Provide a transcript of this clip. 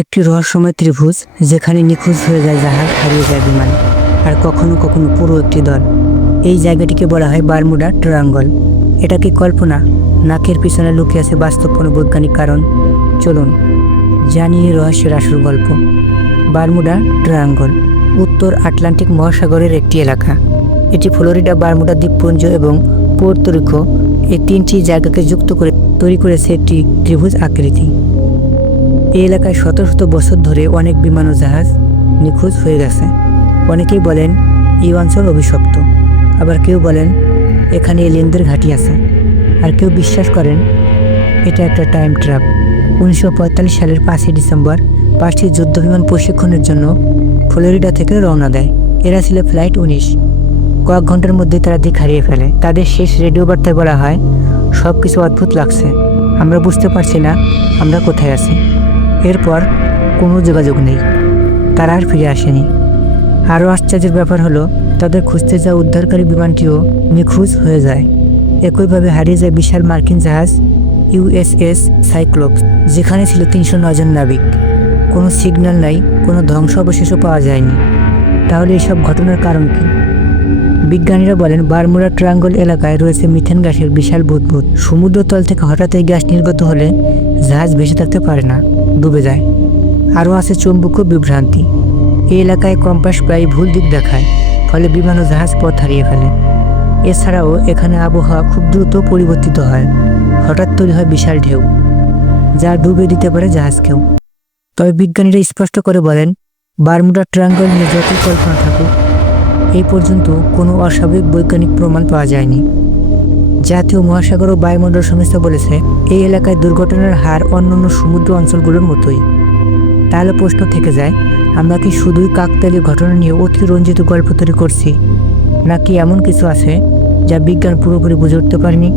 একটি রহস্যময় ত্রিভুজ যেখানে নিখোঁজ হয়ে যায় জাহাজ, হারিয়ে যায় বিমান, আর কখনো কখনো পুরো একটি দল। এই জায়গাটিকে বলা হয় বারমুডা ট্রায়াঙ্গল। এটা কি কল্পনা, নাকের পিছনে লুকিয়ে আছে বাস্তব কোনো বৈজ্ঞানিক কারণ। চলুন জানিয়ে রহস্যের আসল গল্প। বারমুডা ট্রায়াঙ্গল, উত্তর আটলান্টিক মহাসাগরের একটি এলাকা। এটি ফ্লোরিডা বারমুডা দ্বীপপুঞ্জ এবং পোর্তরিকো এই তিনটি জায়গাকে যুক্ত করে তৈরি করেছে একটি ত্রিভুজ আকৃতি। এই এলাকায় শত শত বছর ধরে অনেক বিমান ও জাহাজ নিখোঁজ হয়ে গেছে। অনেকেই বলেন, এই অঞ্চল অভিশপ্ত। আবার কেউ বলেন, এখানে এলিয়েনদের ঘাঁটি আছে। আর কেউ বিশ্বাস করেন, এটা একটা টাইম ট্র্যাপ উনিশশো পঁয়তাল্লিশ সালের পাঁচই ডিসেম্বর পাঁচটি যুদ্ধবিমান প্রশিক্ষণের জন্য ফ্লোরিডা থেকে রওনা দেয়। এরা ছিল ফ্লাইট উনিশ। কয়েক ঘণ্টার মধ্যে তারা দিক হারিয়ে ফেলে। তাদের শেষ রেডিও বার্তায় বলা হয় সব কিছু অদ্ভুত লাগছে। আমরা বুঝতে পারছি না, আমরা কোথায় আছি? এরপর কোনো যোগাযোগ নেই। তারা আর ফিরে আসেনি। আরও আশ্চর্যের ব্যাপার হলো, তাদের খুঁজতে যাওয়া উদ্ধারকারী বিমানটিও নিখোঁজ হয়ে যায়। একইভাবে হারিয়ে যায় বিশাল মার্কিন জাহাজ ইউএসএস সাইক্লোপস যেখানে ছিল তিনশো নজন নাবিক। কোনো সিগন্যাল নাই, কোনো ধ্বংস অবশেষও পাওয়া যায়নি। তাহলে এসব ঘটনার কারণ কি? বিজ্ঞানীরা বলেন, বারমুডা ট্রাঙ্গল এলাকায় রয়েছে মিথেন গ্যাসের বিশাল বুদবুদ। সমুদ্রতল থেকে হঠাৎ এই গ্যাস নির্গত হলে জাহাজ ভেসে থাকতে পারে না, ডুবে যায়। আরও আছে চুম্বকীয় বিভ্রান্তি। এই এলাকায় কম্পাস প্রায় ভুল দিক দেখায়, ফলে বিমান ও জাহাজ পথ হারিয়ে ফেলে। এছাড়াও এখানে আবহাওয়া খুব দ্রুত পরিবর্তিত হয়, হঠাৎ তৈরি হয় বিশাল ঢেউ, যা ডুবে দিতে পারে জাহাজকেও। তবে বিজ্ঞানীরা স্পষ্ট করে বলেন, বারমুডা ট্রাঙ্গল নিয়ে যতই কল্পনা এই পর্যন্ত কোনো অস্বাভাবিক বৈজ্ঞানিক প্রমাণ পাওয়া যায়নি। জাতীয় মহাসাগর ও বায়ুমণ্ডল সংস্থা বলেছে, এই এলাকায় দুর্ঘটনার হার অন্যান্য সমুদ্র অঞ্চলগুলোর মতোই। তাহলে প্রশ্ন থেকে যায়, আমরা কি শুধুই কাকতালীয় ঘটনা নিয়ে অতিরঞ্জিত গল্প তৈরি করছি, নাকি এমন কিছু আছে যা বিজ্ঞান পুরোপুরি বুঝে উঠতে পারেনি?